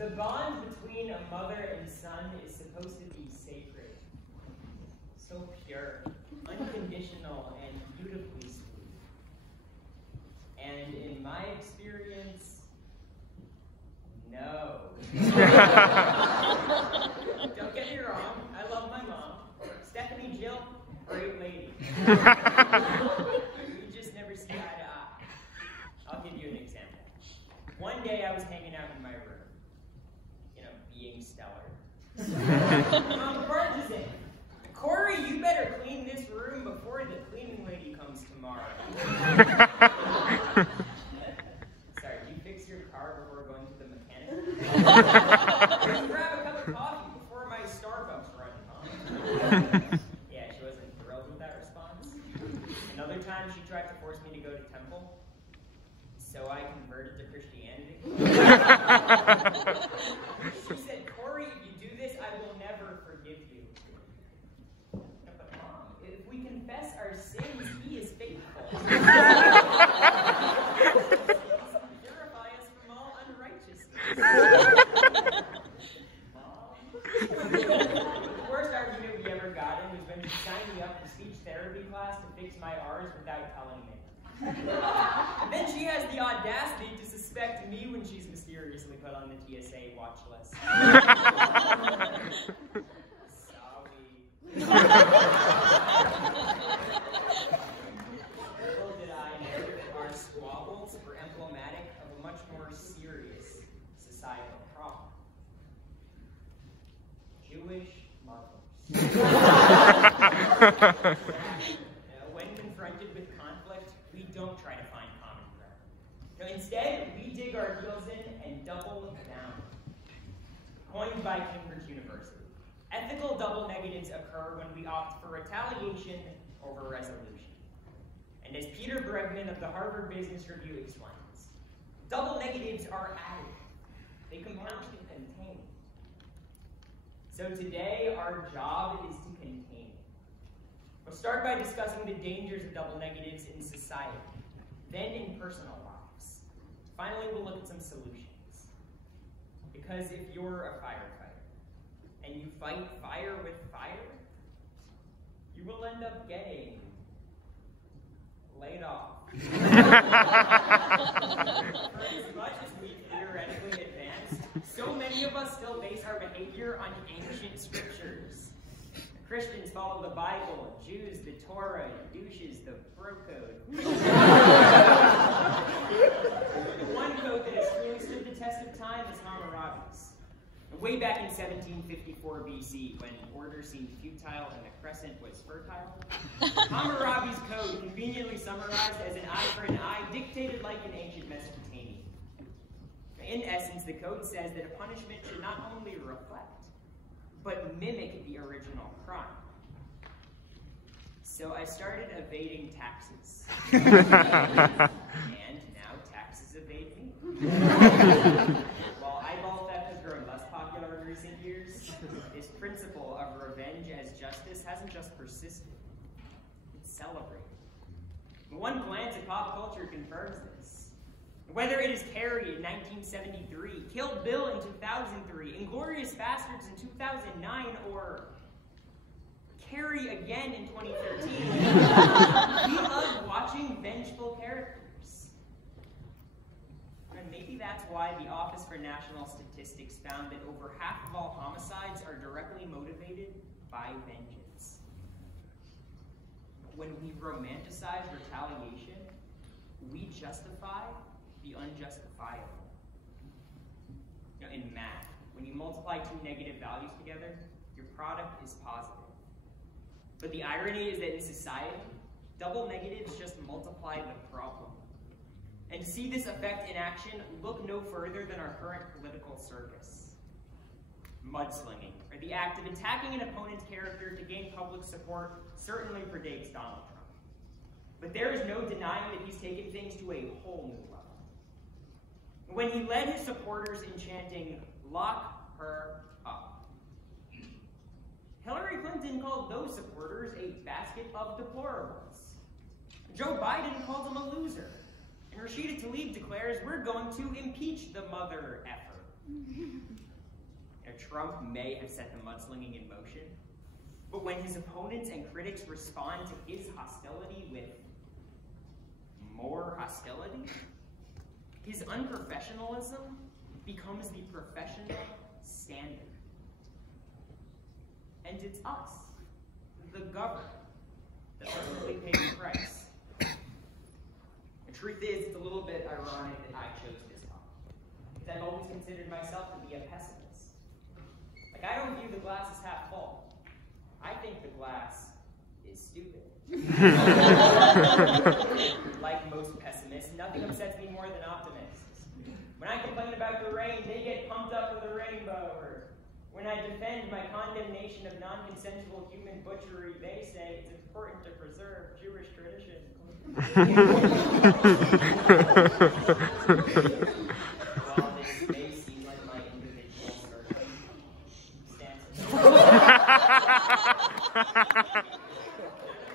The bond between a mother and son is supposed to be sacred. So pure, unconditional, and beautifully sweet. And in my experience, no. Don't get me wrong, I love my mom. Stephanie Jill, great lady. We just never see eye to eye. I'll give you an example. One day I was hanging out in my room, being stellar. Mom barges in. Cory, you better clean this room before the cleaning lady comes tomorrow. Sorry, do you fix your car before going to the mechanic? Grab a cup of coffee before my Starbucks run, huh? Yeah, she wasn't thrilled with that response. Another time she tried to force me to go to temple, so I converted to Christianity. She said, Cory, if you do this, I will never forgive you. But Mom, if we confess our sins, he is faithful. Purify us from all unrighteousness. Mom? The worst argument we ever got in was when she signed me up for speech therapy class to fix my R's without telling me. And then she has the audacity to suspect me when she's mysteriously put on the TSA watch list. Sorry. Little did I know that our squabbles were emblematic of a much more serious societal problem. Jewish Muslims. When confronted with conflict, we don't try to find common ground. No, instead, we dig our heels in and double down. Coined by Cambridge University, ethical double negatives occur when we opt for retaliation over resolution. And as Peter Bregman of the Harvard Business Review explains, double negatives are additive. They compound and contain. So today, our job is to contain. We'll start by discussing the dangers of double negatives in society, then in personal lives. Finally, we'll look at some solutions. Because if you're a firefighter and you fight fire with fire, you will end up getting laid off. For as much as we theoretically advanced, so many of us still base our behavior on ancient scriptures. Christians follow the Bible, Jews the Torah, douches the bro code. The one code that has truly stood the test of time is Hammurabi's. Way back in 1754 BC, when order seemed futile and the crescent was fertile, Hammurabi's code, conveniently summarized as an eye for an eye, dictated like in ancient Mesopotamia. In essence, the code says that a punishment should not only reflect, but mimic the original crime. So I started evading taxes. And now taxes evade me. While eyeball theft has grown less popular in recent years, this principle of revenge as justice hasn't just persisted, it's celebrated. One glance at pop culture confirms this. Whether it is Carrie in 1973, Kill Bill in 2003, Inglourious Basterds in 2009, or Carrie again in 2013, we love watching vengeful characters. And maybe that's why the Office for National Statistics found that over half of all homicides are directly motivated by vengeance. When we romanticize retaliation, we justify the unjustifiable. In math, when you multiply two negative values together, your product is positive. But the irony is that in society, double negatives just multiply the problem. And to see this effect in action, look no further than our current political circus. Mudslinging, or the act of attacking an opponent's character to gain public support, certainly predates Donald Trump. But there is no denying that he's taken things to a whole new level. When he led his supporters in chanting, "Lock her up." Hillary Clinton called those supporters a basket of deplorables. Joe Biden called them a loser. And Rashida Tlaib declares, "We're going to impeach the mother effer." Now, Trump may have set the mudslinging in motion, but when his opponents and critics respond to his hostility with more hostility, his unprofessionalism becomes the professional standard. And it's us, the government, that ultimately pays the price. The truth is, it's a little bit ironic that I chose this topic, because I've always considered myself to be a pessimist. Like, I don't view the glass as half full. I think the glass is stupid. Like most pessimists, nothing upsets me more than optimists. When I complain about the rain, they get pumped up with a rainbow. Or when I defend my condemnation of non-consensual human butchery, they say it's important to preserve Jewish tradition. While this may seem like my individual circumstances, none of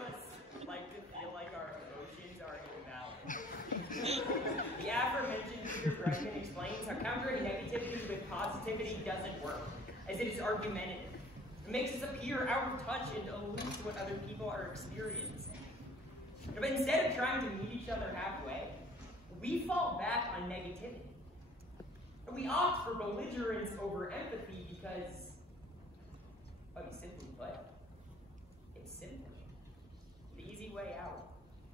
us like to feel like our emotions are invalid. The aforementioned Peter Bregman explains how countering negativity with positivity doesn't work, as it is argumentative. It makes us appear out of touch and aloof to what other people are experiencing. But instead of trying to meet each other halfway, we fall back on negativity. And we opt for belligerence over empathy because, simply put, it's simple. The easy way out.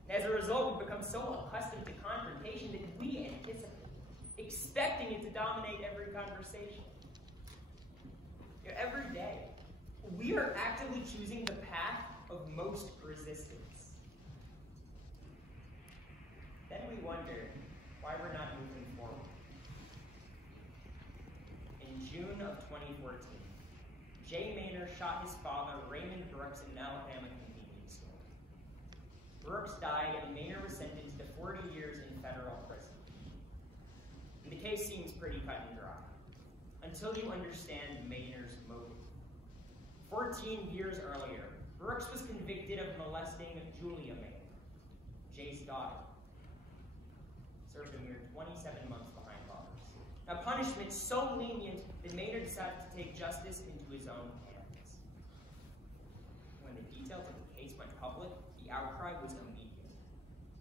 And as a result, we've become so accustomed to confrontation that we anticipate, expecting it to dominate every conversation. Every day, we are actively choosing the path of most resistance. Then we wonder why we're not moving forward. In June of 2014, Jay Maynard shot his father, Raymond Brooks, in an Alabama convenience store. Brooks died, and Maynard was sentenced to 40 years in federal prison. And the case seems pretty cut and dry, until you understand Maynard's motive. 14 years earlier, Brooks was convicted of molesting Julia Maynard, Jay's daughter. Served a mere 27 months behind bars. A punishment so lenient that Maynard decided to take justice into his own hands. When the details of the case went public, the outcry was immediate.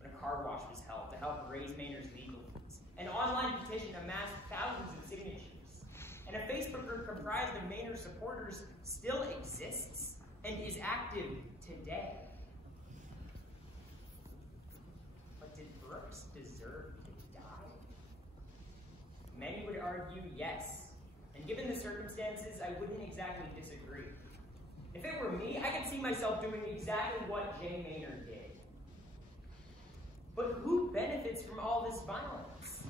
When a car wash was held to help raise Maynard's legal fees, an online petition amassed thousands of signatures, and a Facebook group comprised of Maynard supporters still exists and is active today. But did Brooks deserve to die? Many would argue yes. And given the circumstances, I wouldn't exactly disagree. If it were me, I could see myself doing exactly what Jay Maynard did. But who benefits from all this violence?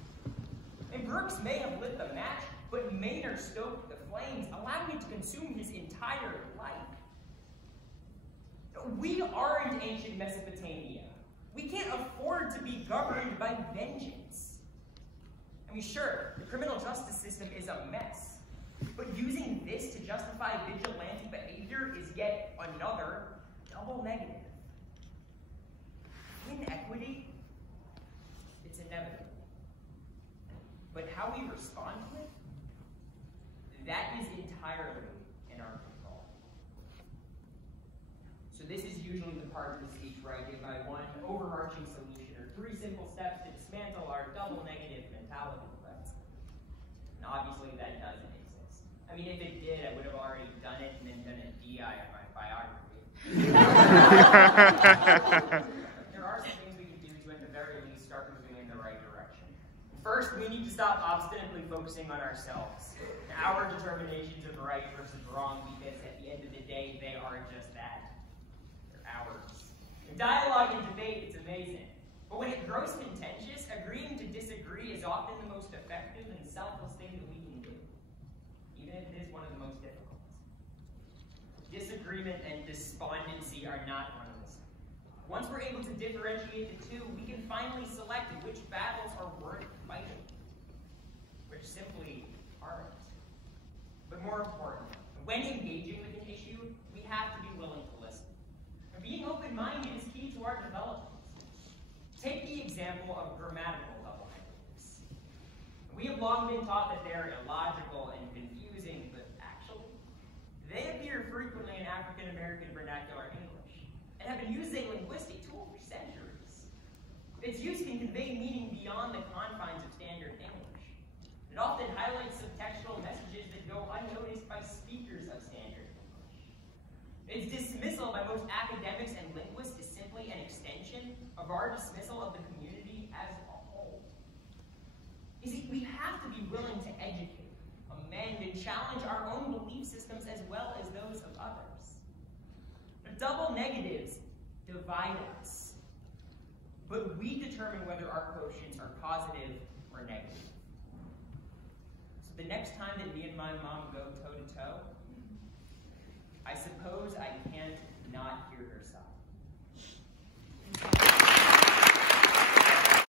And Brooks may have lit the match, but Maynard stoked the flames, allowing it to consume his entire life. We aren't ancient Mesopotamia. We can't afford to be governed by vengeance. I mean, sure, the criminal justice system is a mess, but using this to justify vigilante behavior is yet another double negative. Inequity, it's inevitable. But how we respond to it, that is entirely in our control. So this is usually the part of the speech where I give my one overarching solution, or 3 simple steps to dismantle our double negative mentality. And obviously that doesn't exist. I mean, if it did, I would have already done it and then done a DI of my biography. There are some things we can do to, at the very least, start moving in the right direction. First, we need to stop obstinately focusing on ourselves, and our determinations of right versus wrong, because at the end of the day, they are just that. They're ours. In dialogue and debate, it's amazing. But when it grows contentious, agreeing to disagree is often the most effective and selfless thing that we can do, even if it is one of the most difficult. Disagreement and despondency are not one of us. Once we're able to differentiate the two, we can finally select which battles are worth fighting, which simply aren't. But more important, when engaging with an issue, we have to be willing to listen. And being open-minded is key to our development. Take the example of grammatical double negatives. We have long been taught that they're illogical and confusing, but been used as a linguistic tool for centuries. Its use can convey meaning beyond the confines of standard English. It often highlights subtextual messages that go unnoticed by speakers of standard English. Its dismissal by most academics and linguists is simply an extension of our dismissal of the community as a whole. You see, we have to be willing to educate, amend, and challenge our own belief systems as well as those of others. The double negatives divide us, but we determine whether our quotients are positive or negative. So the next time that me and my mom go toe-to-toe,